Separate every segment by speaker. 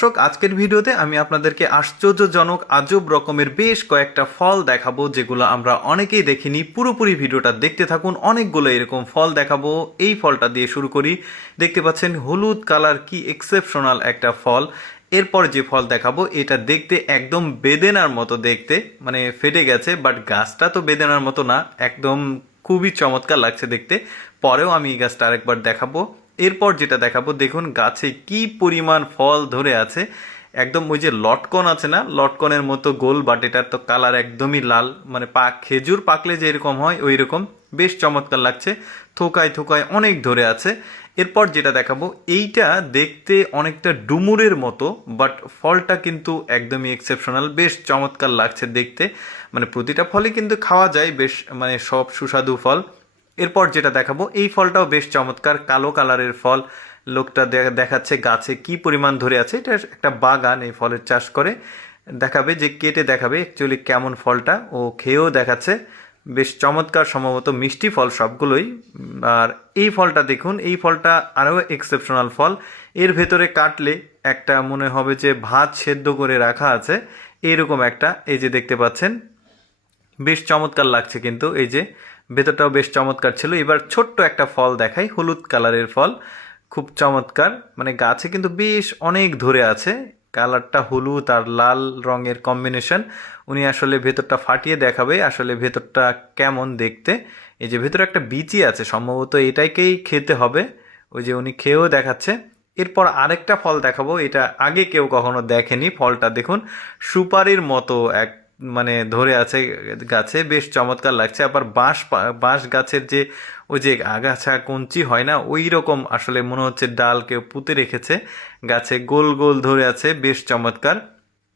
Speaker 1: দর্শক, আজকের ভিডিওতে আমি আপনাদেরকে আশ্চর্যজনক, আজব রকমের বেশ কয়েকটা ফল দেখাবো, যেগুলো আমরা অনেকেই দেখিনি। পুরোপুরি ভিডিওটা দেখতে থাকুন, অনেকগুলো এরকম ফল দেখাবো। এই ফলটা দিয়ে শুরু করি। দেখতে পাচ্ছেন, হলুদ কালার কি এক্সেপশনাল একটা ফল। এরপর যে ফল দেখাবো, এটা দেখতে একদম বেদেনার মতো দেখতে মানে ফেটে গেছে বাট গাছটা তো বেদেনার মতো না, একদম খুবই চমৎকার লাগছে দেখতে। পরেও আমি এই গাছটা আরেকবার দেখাবো। এরপর যেটা দেখাবো, দেখুন গাছে কি পরিমাণ ফল ধরে আছে। একদম ওই যে লটকন আছে না? লটকনের মতো গোল বাট এটার তো কালার একদমই লাল। মানে পা, খেজুর পাকলে যে এরকম হয় ওই রকম বেশ চমৎকার লাগছে। থোকায় থোকায় অনেক ধরে আছে। এরপর যেটা দেখাবো, এইটা দেখতে অনেকটা ডুমুরের মতো বাট ফলটা কিন্তু একদমই এক্সেপশনাল বেশ চমৎকার লাগছে দেখতে। মানে প্রতিটা ফলই কিন্তু খাওয়া যায়, বেশ মানে সব সুস্বাদু ফল। এরপর যেটা দেখাবো, এই ফলটাও বেশ চমৎকার, কালো কালারের ফল। লোকটা দেখাচ্ছে গাছে কি পরিমাণ ধরে আছে। এটা একটা বাগান, এই ফলের চাষ করে। দেখাবে যে কেটে দেখাবে অ্যাকচুয়ালি কেমন ফলটা। ও খেয়েও দেখাচ্ছে। বেশ চমৎকার, সম্ভবত মিষ্টি ফল সবগুলোই। আর এই ফলটা দেখুন, এই ফলটা আরও এক্সেপশনাল ফল। এর ভেতরে কাটলে একটা মনে হবে যে ভাত সেদ্ধ করে রাখা আছে। এরকম একটা, এই যে দেখতে পাচ্ছেন বেশ চমৎকার লাগছে কিন্তু এই যে ভেতরটাও বেশ চমৎকার ছিল। এবার ছোট্ট একটা ফল দেখাই, হলুদ কালারের ফল। খুব চমৎকার মানে গাছে কিন্তু বেশ অনেক ধরে আছে। কালারটা হলুদ আর লাল রঙের কম্বিনেশন। উনি আসলে ভেতরটা ফাটিয়ে দেখাবে, আসলে ভেতরটা কেমন দেখতে। এই যে ভেতরে একটা বিচি আছে, সম্ভবত এটাকেই খেতে হবে। ওই যে উনি খেয়েও দেখাচ্ছে। এরপর আরেকটা ফল দেখাবো, এটা আগে কেউ কখনো দেখেনি। ফলটা দেখুন, সুপারির মতো এক মানে ধরে আছে গাছে, বেশ চমৎকার লাগছে। আবার বাঁশ বাঁশ গাছের যে ওই যে আগাছা কঞ্চি হয় না, ওই রকম আসলে মনে হচ্ছে ডাল কেউ পুঁতে রেখেছে। গাছে গোল গোল ধরে আছে, বেশ চমৎকার,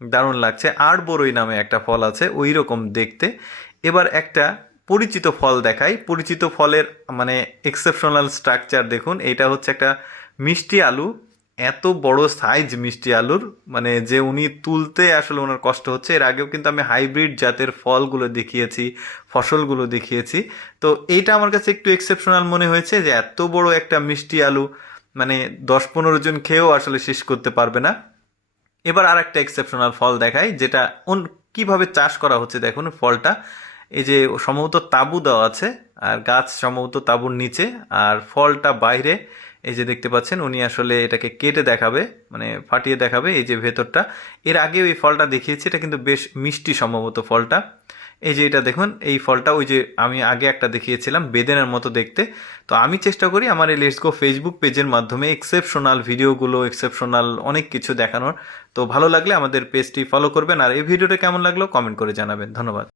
Speaker 1: দারুণ লাগছে। আর বড়ই নামে একটা ফল আছে, ওই রকম দেখতে। এবার একটা পরিচিত ফল দেখাই। পরিচিত ফলের মানে এক্সেপশনাল স্ট্রাকচার দেখুন। এটা হচ্ছে একটা মিষ্টি আলু। এত বড় সাইজ মিষ্টি আলুর মানে যে উনি তুলতে আসলে ওনার কষ্ট হচ্ছে, এর আগেও কিন্তু আমি হাইব্রিড জাতের ফলগুলো দেখিয়েছি, ফসলগুলো দেখিয়েছি। তো এইটা আমার কাছে একটু এক্সেপশনাল মনে হয়েছে যে এত বড় একটা মিষ্টি আলু মানে দশ পনেরো জন খেয়েও আসলে শেষ করতে পারবে না। এবার আর একটা এক্সেপশনাল ফল দেখাই, যেটা অন কীভাবে চাষ করা হচ্ছে দেখুন ফলটা। এই যে সম্ভবত তাঁবু দেওয়া আছে, আর গাছ সম্ভবত তাঁবুর নিচে, আর ফলটা বাইরে এই যে দেখতে পাচ্ছেন, উনি আসলে এটাকে কেটে দেখাবে মানে ফাটিয়ে দেখাবে এই যে ভেতরটা। এর আগে ওই ফলটা দেখিয়েছি, এটা কিন্তু বেশ মিষ্টি সম্ভবত ফলটা। এই যে এটা দেখুন, এই ফলটা ওই যে আমি আগে একটা দেখিয়েছিলাম, বেদেনার মতো দেখতে। তো আমি চেষ্টা করি আমার এই লেটস গো ফেসবুক পেজের মাধ্যমে এক্সেপশনাল ভিডিওগুলো এক্সেপশনাল অনেক কিছু দেখানোর। তো ভালো লাগলে আমাদের পেজটি ফলো করবেন। আর এই ভিডিওটা কেমন লাগল কমেন্ট করে জানাবেন। ধন্যবাদ।